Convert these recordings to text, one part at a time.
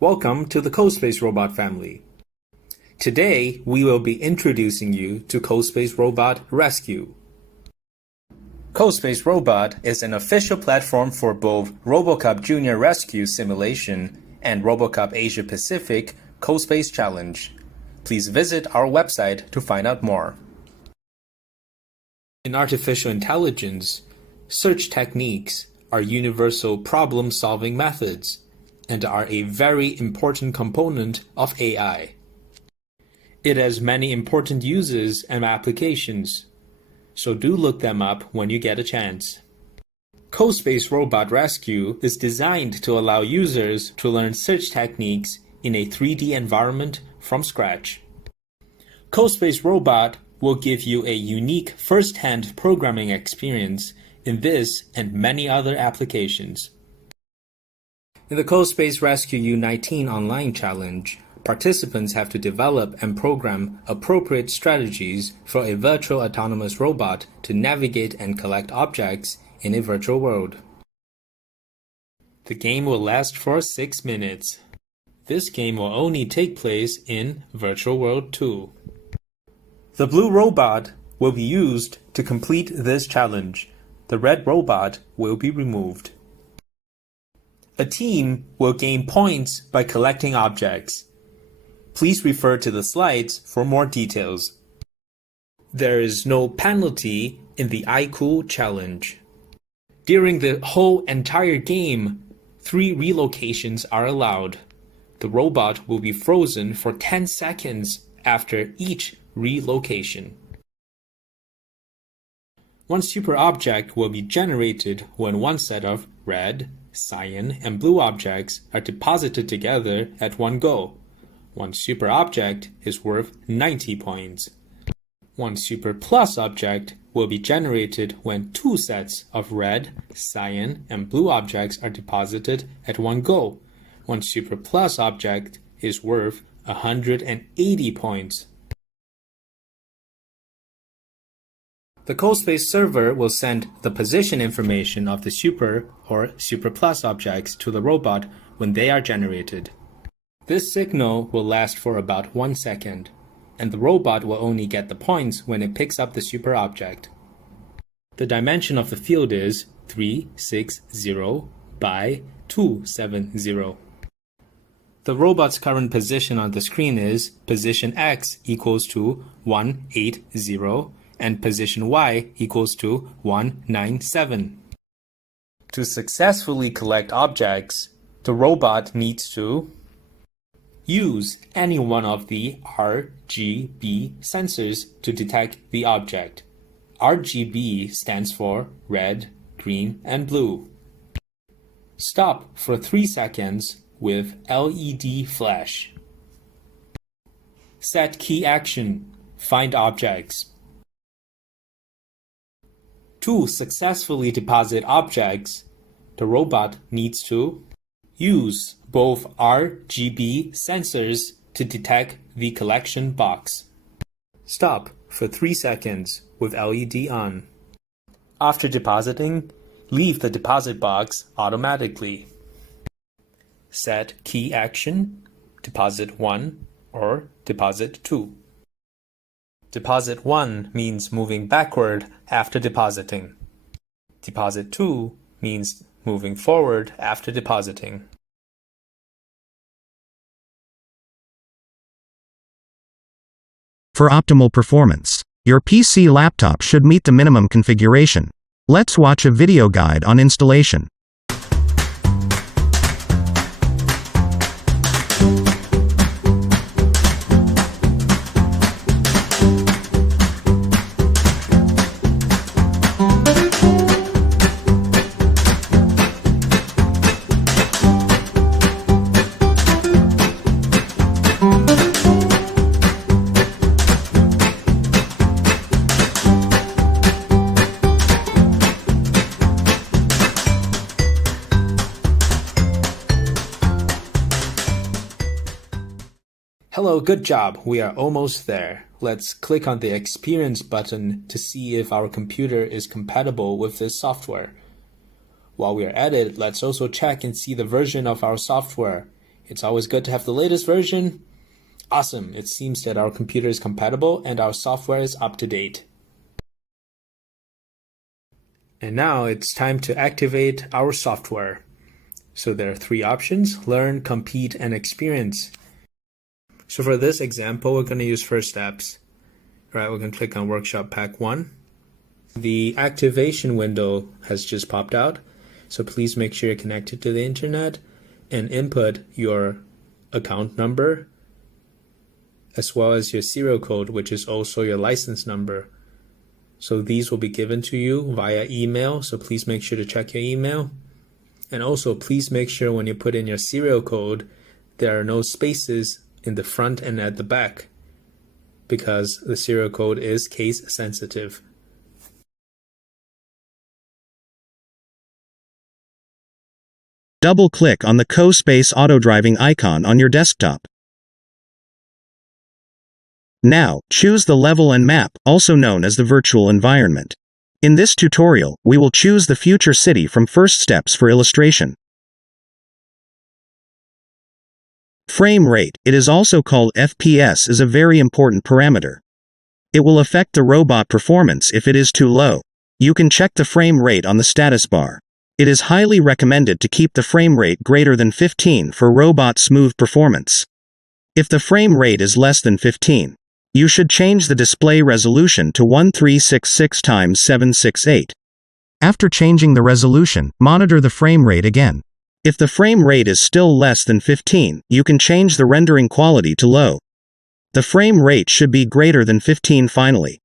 Welcome to the CoSpaceRobot family. Today, we will be introducing you to CoSpaceRobot Rescue. CoSpaceRobot is an official platform for both RoboCup Junior Rescue Simulation and RoboCup Asia-Pacific CoSpace Challenge. Please visit our website to find out more. In artificial intelligence, search techniques are universal problem-solving methods and are a very important component of AI. It has many important uses and applications, so do look them up when you get a chance. CoSpaceRobot Rescue is designed to allow users to learn search techniques in a 3D environment from scratch. CoSpaceRobot will give you a unique first-hand programming experience in this and many other applications. In the CoSpace Rescue U19 online challenge, participants have to develop and program appropriate strategies for a virtual autonomous robot to navigate and collect objects in a virtual world. The game will last for 6 minutes. This game will only take place in Virtual World 2. The blue robot will be used to complete this challenge. The red robot will be removed. A team will gain points by collecting objects. Please refer to the slides for more details. There is no penalty in the 𝐼𝒂𝒄𝒄 challenge. During the whole entire game, 3 relocations are allowed. The robot will be frozen for 10 seconds after each relocation. One super object will be generated when one set of red, cyan, and blue objects are deposited together at one go. One super object is worth 90 points. One super plus object will be generated when 2 sets of red, cyan, and blue objects are deposited at one go. One super plus object is worth 180 points. The CoSpace server will send the position information of the super or super plus objects to the robot when they are generated. This signal will last for about 1 second, and the robot will only get the points when it picks up the super object. The dimension of the field is 360 by 270. The robot's current position on the screen is position X equals to 180 and position Y equals to 197. To successfully collect objects, the robot needs to use any one of the RGB sensors to detect the object. RGB stands for red, green, and blue. Stop for 3 seconds with LED flash. Set key action. Find objects. To successfully deposit objects, the robot needs to use both RGB sensors to detect the collection box. Stop for 3 seconds with LED on. After depositing, leave the deposit box automatically. Set key action, deposit 1 or deposit 2. Deposit 1 means moving backward after depositing. Deposit 2 means moving forward after depositing. For optimal performance, your PC laptop should meet the minimum configuration. Let's watch a video guide on installation. Hello, good job. We are almost there. Let's click on the Experience button to see if our computer is compatible with this software. While we are at it, let's also check and see the version of our software. It's always good to have the latest version. Awesome, it seems that our computer is compatible and our software is up to date. And now it's time to activate our software. So there are 3 options: learn, compete, and experience. So for this example, we're going to use first steps. Alright, we're going to click on Workshop Pack 1. The activation window has just popped out, so please make sure you're connected to the internet and input your account number as well as your serial code, which is also your license number. So these will be given to you via email, so please make sure to check your email. And also please make sure when you put in your serial code, there are no spaces in the front and at the back, because the serial code is case sensitive. Double-click on the CoSpace auto-driving icon on your desktop. Now, choose the level and map, also known as the virtual environment. In this tutorial, we will choose the future city from first steps for illustration. Frame rate, it is also called FPS, is a very important parameter. It will affect the robot performance if it is too low. You can check the frame rate on the status bar. It is highly recommended to keep the frame rate greater than 15 for robot smooth performance. If the frame rate is less than 15, you should change the display resolution to 1366x768. After changing the resolution, monitor the frame rate again. If the frame rate is still less than 15, you can change the rendering quality to low. The frame rate should be greater than 15 finally.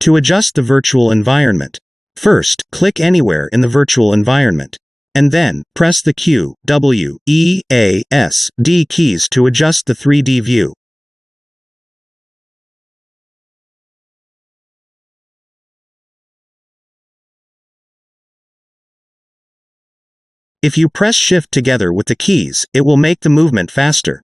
To adjust the virtual environment, first, click anywhere in the virtual environment, and then press the Q, W, E, A, S, D keys to adjust the 3D view. If you press Shift together with the keys, it will make the movement faster.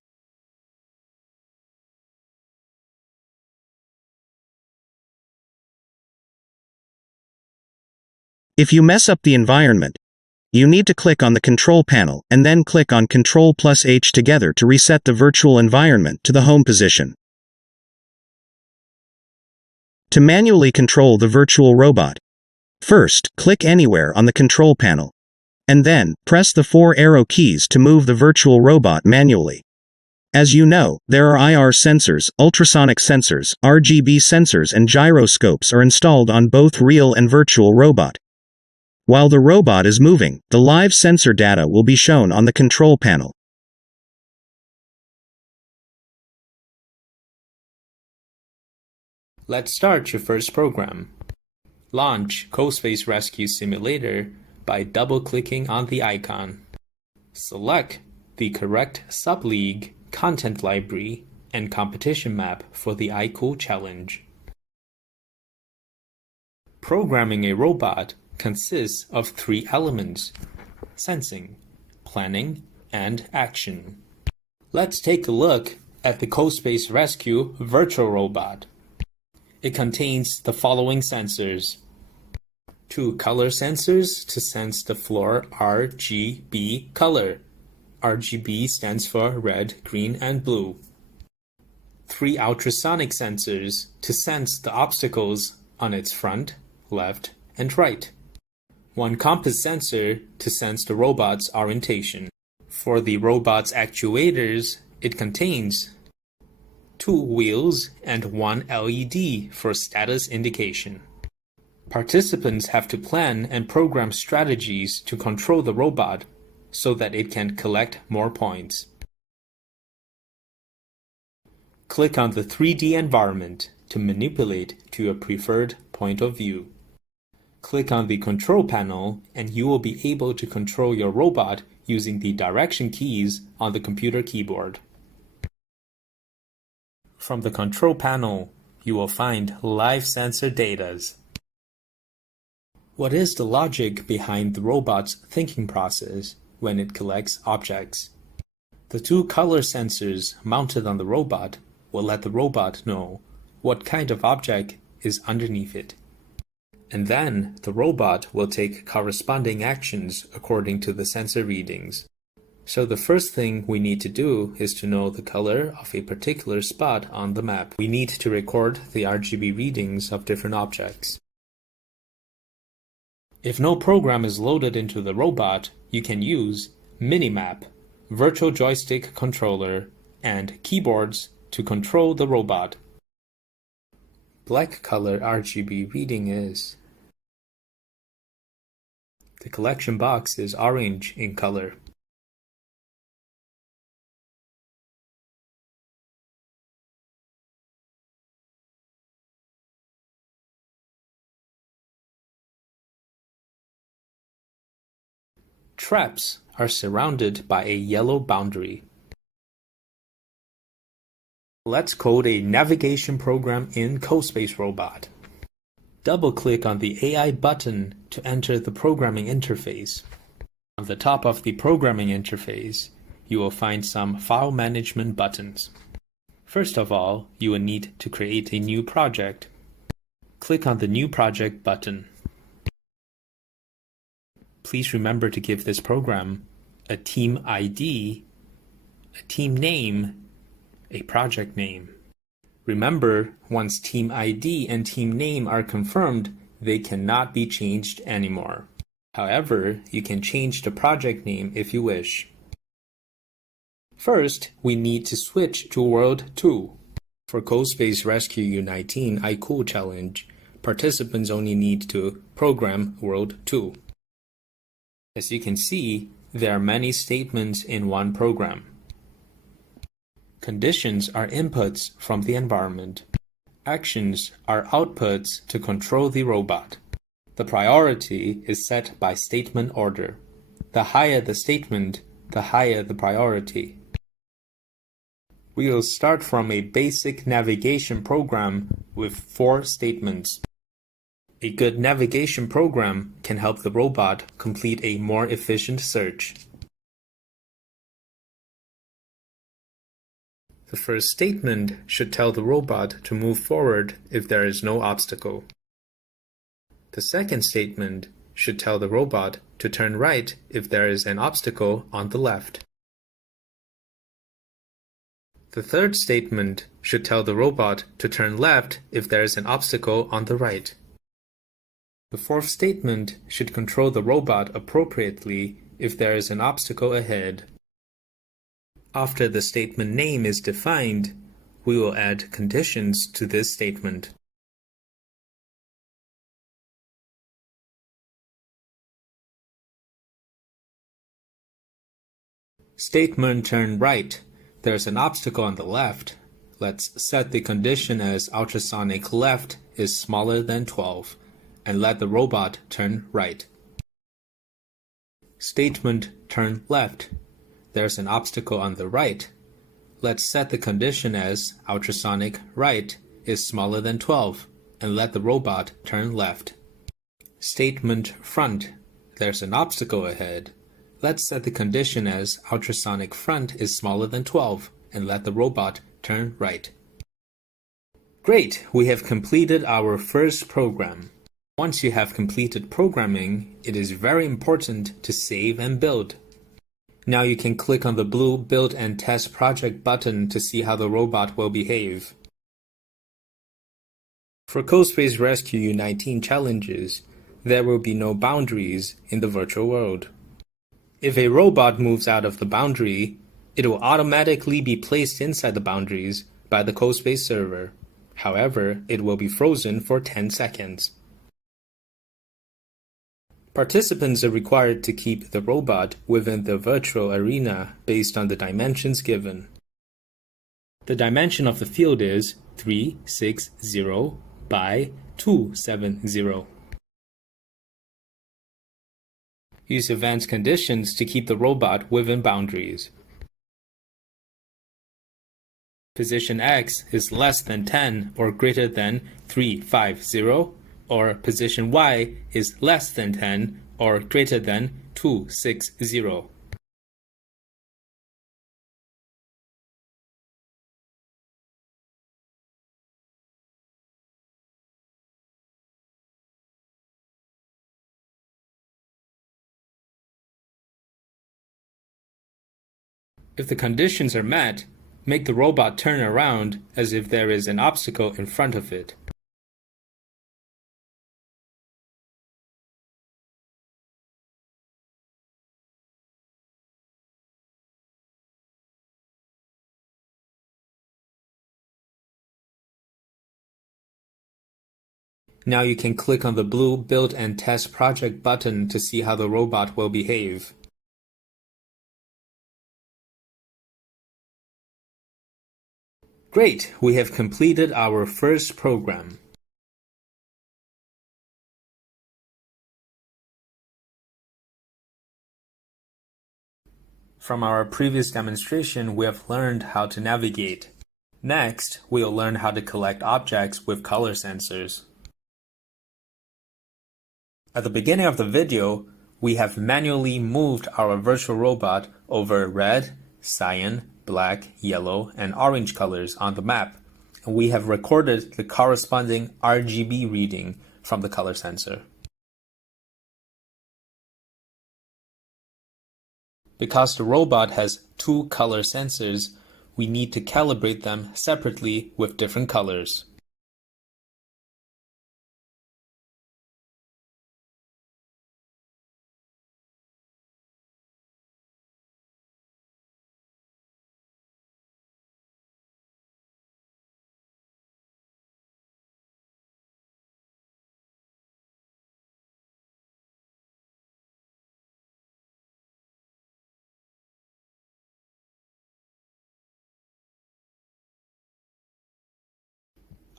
If you mess up the environment, you need to click on the control panel and then click on Ctrl+H together to reset the virtual environment to the home position. To manually control the virtual robot, first, click anywhere on the control panel, and then press the 4 arrow keys to move the virtual robot manually. As you know, there are IR sensors, ultrasonic sensors, RGB sensors and gyroscopes are installed on both real and virtual robot. While the robot is moving, the live sensor data will be shown on the control panel. Let's start your first program. Launch CoSpace Rescue Simulator by double-clicking on the icon. Select the correct sub-league, content library, and competition map for the 𝐼Cool challenge. Programming a robot consists of 3 elements: sensing, planning, and action. Let's take a look at the CoSpace Rescue virtual robot. It contains the following sensors: 2 color sensors to sense the floor RGB color. RGB stands for red, green, and blue. 3 ultrasonic sensors to sense the obstacles on its front, left, and right. 1 compass sensor to sense the robot's orientation. For the robot's actuators, it contains 2 wheels and 1 LED for status indication. Participants have to plan and program strategies to control the robot so that it can collect more points. Click on the 3D environment to manipulate to your preferred point of view. Click on the control panel and you will be able to control your robot using the direction keys on the computer keyboard. From the control panel, you will find live sensor data. What is the logic behind the robot's thinking process when it collects objects? The 2 color sensors mounted on the robot will let the robot know what kind of object is underneath it. And then the robot will take corresponding actions according to the sensor readings. So the first thing we need to do is to know the color of a particular spot on the map. We need to record the RGB readings of different objects. If no program is loaded into the robot, you can use Minimap, Virtual Joystick Controller, and keyboards to control the robot. Black color RGB reading is. The collection box is orange in color. Traps are surrounded by a yellow boundary. Let's code a navigation program in CoSpaceRobot. Double-click on the AI button to enter the programming interface. On the top of the programming interface, you will find some file management buttons. First of all, you will need to create a new project. Click on the New Project button. Please remember to give this program a team ID, a team name, a project name. Remember, once team ID and team name are confirmed, they cannot be changed anymore. However, you can change the project name if you wish. First, we need to switch to World 2. For CoSpace Rescue U19 iCool Challenge, participants only need to program World 2. As you can see, there are many statements in one program. Conditions are inputs from the environment. Actions are outputs to control the robot. The priority is set by statement order. The higher the statement, the higher the priority. We will start from a basic navigation program with 4 statements. A good navigation program can help the robot complete a more efficient search. The first statement should tell the robot to move forward if there is no obstacle. The second statement should tell the robot to turn right if there is an obstacle on the left. The third statement should tell the robot to turn left if there is an obstacle on the right. The fourth statement should control the robot appropriately if there is an obstacle ahead. After the statement name is defined, we will add conditions to this statement. Statement turn right. There's an obstacle on the left. Let's set the condition as ultrasonic left is smaller than 12, and let the robot turn right. Statement turn left. There's an obstacle on the right. Let's set the condition as ultrasonic right is smaller than 12, and let the robot turn left. Statement front. There's an obstacle ahead. Let's set the condition as ultrasonic front is smaller than 12, and let the robot turn right. Great! We have completed our first program. Once you have completed programming, it is very important to save and build. Now you can click on the blue Build and Test Project button to see how the robot will behave. For CoSpace Rescue U19 challenges, there will be no boundaries in the virtual world. If a robot moves out of the boundary, it will automatically be placed inside the boundaries by the CoSpace server. However, it will be frozen for 10 seconds. Participants are required to keep the robot within the virtual arena based on the dimensions given. The dimension of the field is 360 by 270. Use advanced conditions to keep the robot within boundaries. Position X is less than 10 or greater than 350, or position Y is less than 10 or greater than 260. If the conditions are met, make the robot turn around as if there is an obstacle in front of it. Now you can click on the blue Build and Test Project button to see how the robot will behave. Great! We have completed our first program. From our previous demonstration, we have learned how to navigate. Next, we'll learn how to collect objects with color sensors. At the beginning of the video, we have manually moved our virtual robot over red, cyan, black, yellow, and orange colors on the map, and we have recorded the corresponding RGB reading from the color sensor. Because the robot has two color sensors, we need to calibrate them separately with different colors.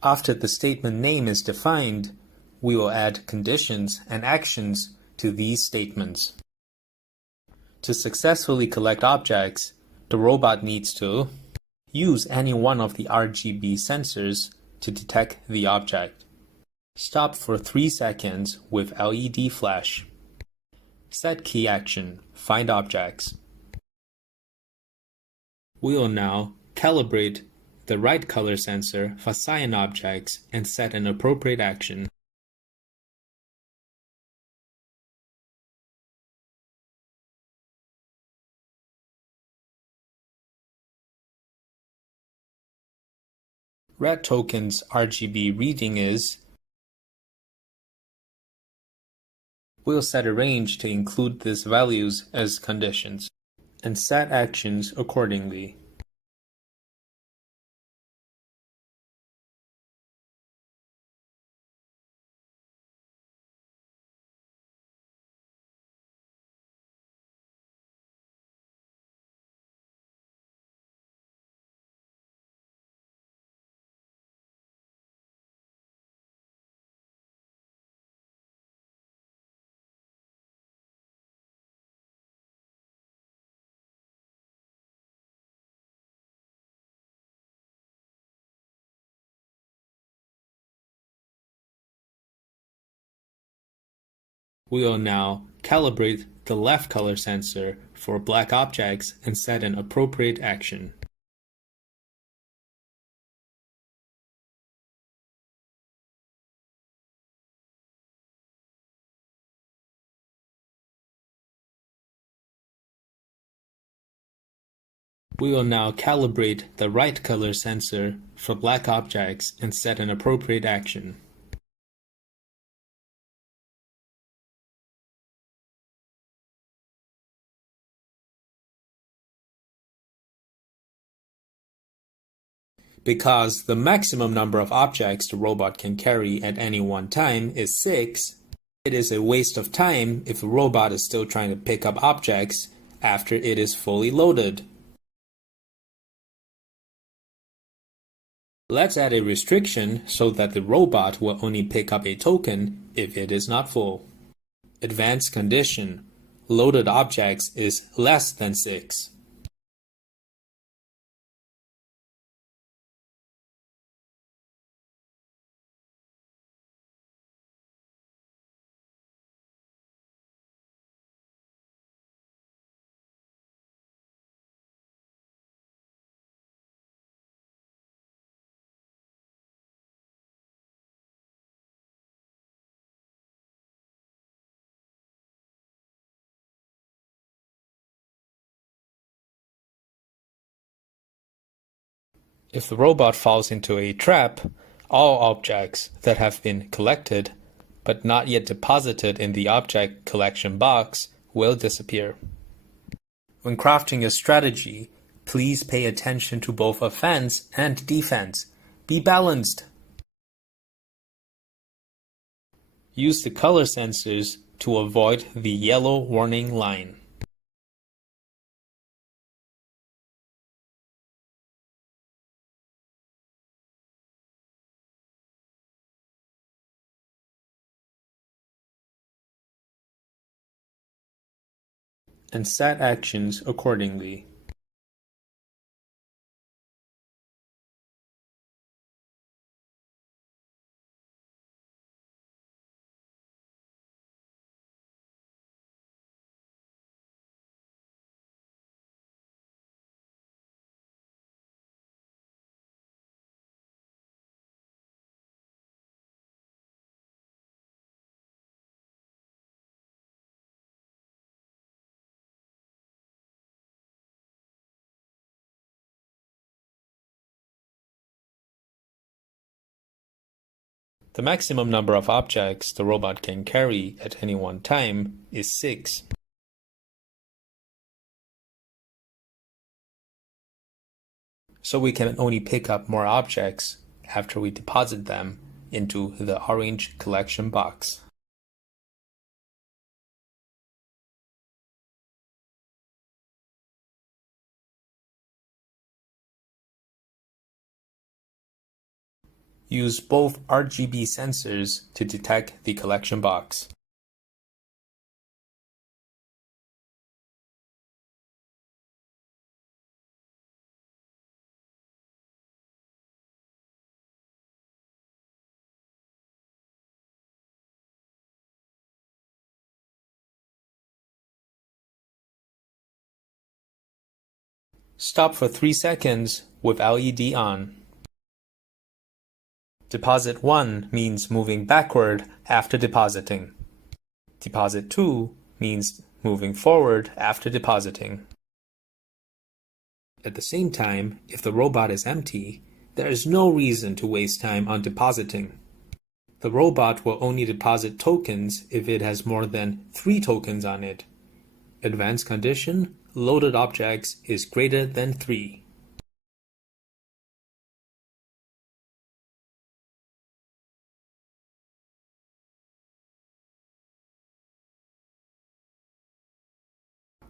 After the statement name is defined, we will add conditions and actions to these statements. To successfully collect objects, the robot needs to use any one of the RGB sensors to detect the object. Stop for 3 seconds with LED flash. Set key action, find objects. We will now calibrate the right color sensor for cyan objects and set an appropriate action. Red token's RGB reading is. We'll set a range to include these values as conditions, and set actions accordingly. We will now calibrate the left color sensor for black objects and set an appropriate action. We will now calibrate the right color sensor for black objects and set an appropriate action. Because the maximum number of objects the robot can carry at any one time is 6, it is a waste of time if the robot is still trying to pick up objects after it is fully loaded. Let's add a restriction so that the robot will only pick up a token if it is not full. Advanced condition: loaded objects is less than 6. If the robot falls into a trap, all objects that have been collected but not yet deposited in the object collection box will disappear. When crafting a strategy, please pay attention to both offense and defense. Be balanced. Use the color sensors to avoid the yellow warning line. And set actions accordingly. The maximum number of objects the robot can carry at any one time is 6. So we can only pick up more objects after we deposit them into the orange collection box. Use both RGB sensors to detect the collection box. Stop for 3 seconds with LED on. Deposit 1 means moving backward after depositing. Deposit 2 means moving forward after depositing. At the same time, if the robot is empty, there is no reason to waste time on depositing. The robot will only deposit tokens if it has more than 3 tokens on it. Advanced condition, loaded objects is greater than 3.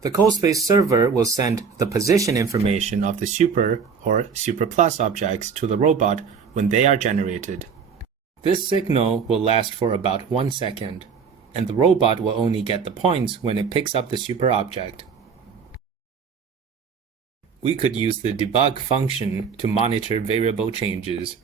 The CoSpace server will send the position information of the super or super plus objects to the robot when they are generated. This signal will last for about 1 second, and the robot will only get the points when it picks up the super object. We could use the debug function to monitor variable changes.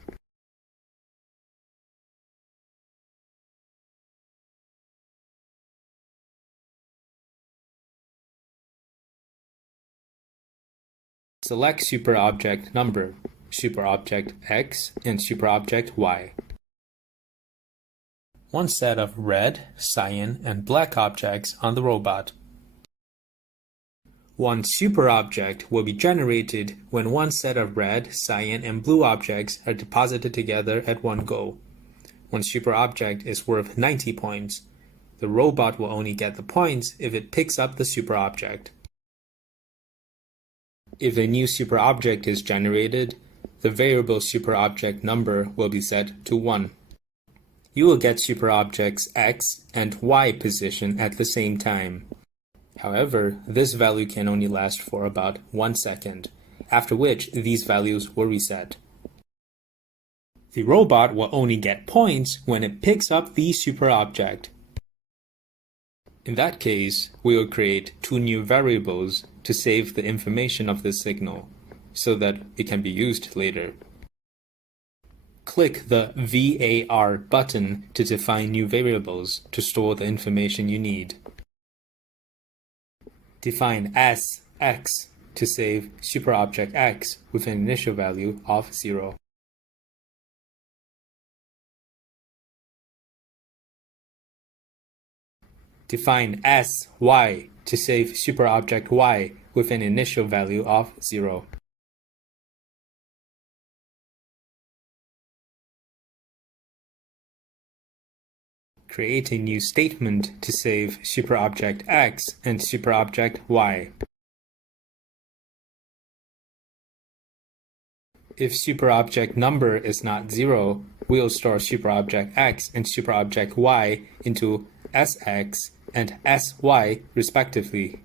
Select superobject number, superobject X, and superobject Y. One set of red, cyan, and black objects on the robot. One superobject will be generated when one set of red, cyan, and blue objects are deposited together at one go. One superobject is worth 90 points. The robot will only get the points if it picks up the superobject. If a new superobject is generated, the variable superobject number will be set to 1. You will get superobjects X and Y position at the same time. However, this value can only last for about 1 second, after which these values will reset. The robot will only get points when it picks up the superobject. In that case, we will create 2 new variables to save the information of this signal, so that it can be used later. Click the VAR button to define new variables to store the information you need. Define as X to save superobject X with an initial value of 0. Define as Y to save superobject Y with an initial value of 0. Create a new statement to save superobject X and superobject Y. If superobject number is not 0, we'll store superobject X and superobject Y into SX and SY respectively.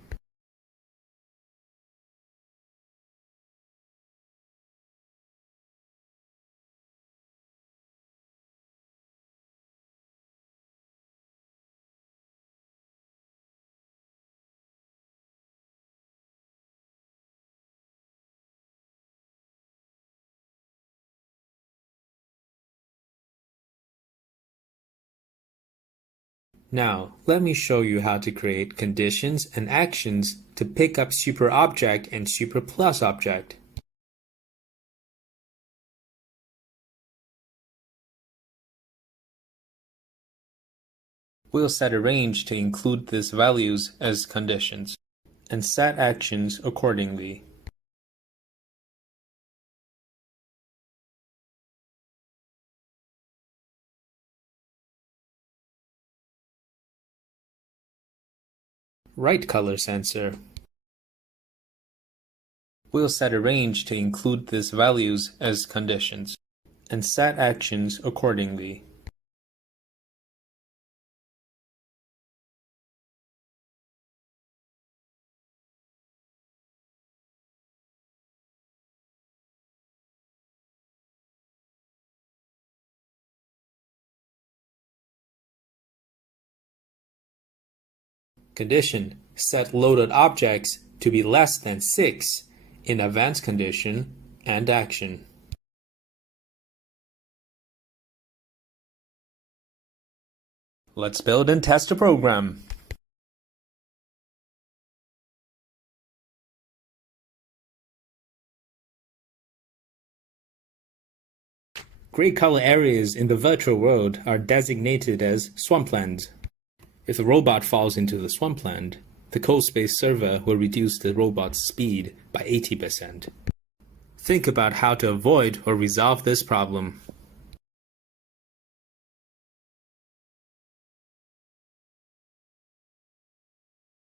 Now, let me show you how to create conditions and actions to pick up superobject and superPlusObject. We'll set a range to include these values as conditions, and set actions accordingly. Right color sensor. We'll set a range to include these values as conditions, and set actions accordingly. Condition: set loaded objects to be less than 6 in advanced condition and action. Let's build and test the program. Gray color areas in the virtual world are designated as swamplands. If the robot falls into the swampland, the CoSpace server will reduce the robot's speed by 80%. Think about how to avoid or resolve this problem.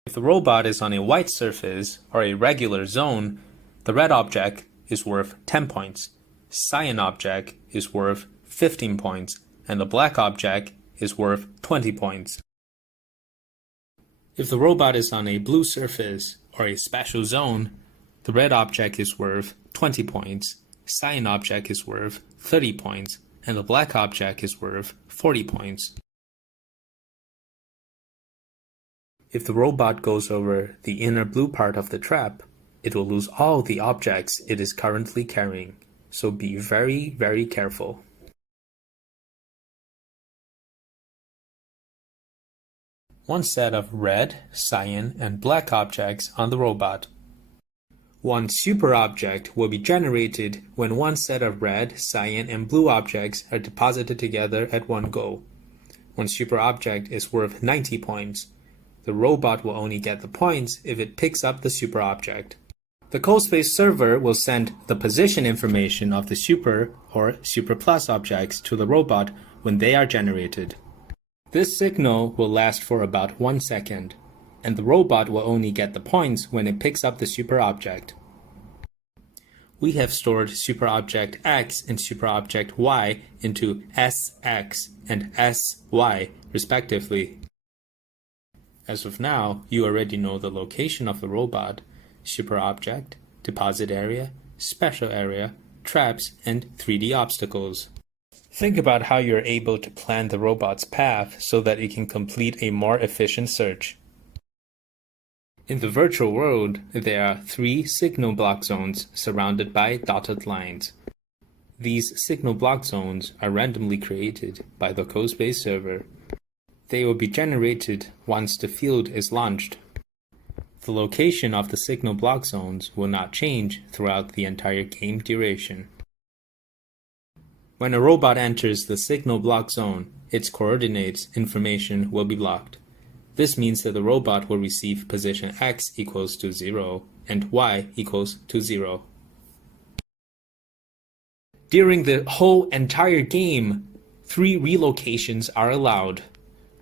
If the robot is on a white surface or a regular zone, the red object is worth 10 points, cyan object is worth 15 points, and the black object is worth 20 points. If the robot is on a blue surface or a special zone, the red object is worth 20 points, cyan object is worth 30 points, and the black object is worth 40 points. If the robot goes over the inner blue part of the trap, it will lose all the objects it is currently carrying, so be very, very careful. One set of red, cyan, and black objects on the robot. One super object will be generated when one set of red, cyan, and blue objects are deposited together at one go. One super object is worth 90 points. The robot will only get the points if it picks up the super object. The CoSpace server will send the position information of the super or superplus objects to the robot when they are generated. This signal will last for about 1 second, and the robot will only get the points when it picks up the super object. We have stored superobject X and superobject Y into SX and SY respectively. As of now, you already know the location of the robot, superobject, deposit area, special area, traps, and 3D obstacles. Think about how you're able to plan the robot's path so that it can complete a more efficient search. In the virtual world, there are 3 signal block zones surrounded by dotted lines. These signal block zones are randomly created by the CoSpace server. They will be generated once the field is launched. The location of the signal block zones will not change throughout the entire game duration. When a robot enters the signal block zone, its coordinates information will be blocked. This means that the robot will receive position X equals to 0 and Y equals to 0. During the whole entire game, 3 relocations are allowed.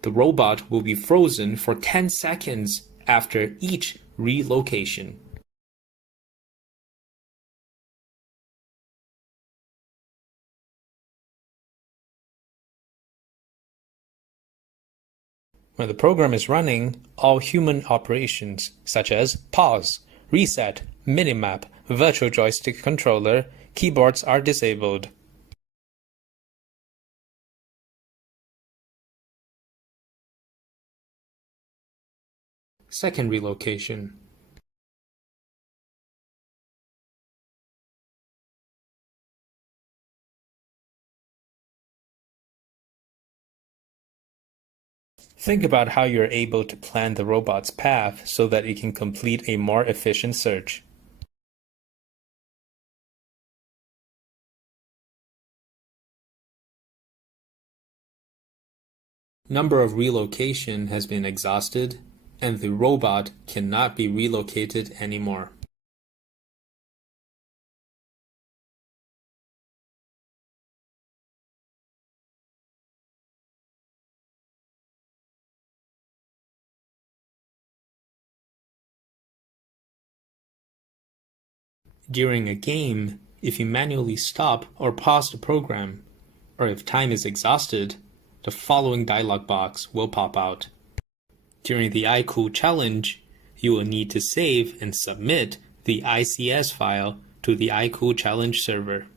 The robot will be frozen for 10 seconds after each relocation. When the program is running, all human operations, such as pause, reset, minimap, virtual joystick controller, keyboards are disabled. Second relocation. Think about how you're able to plan the robot's path so that it can complete a more efficient search. Number of relocation has been exhausted, and the robot cannot be relocated anymore. During a game, if you manually stop or pause the program, or if time is exhausted, the following dialog box will pop out. During the 𝐼Q challenge, you will need to save and submit the ICS file to the 𝐼Q challenge server.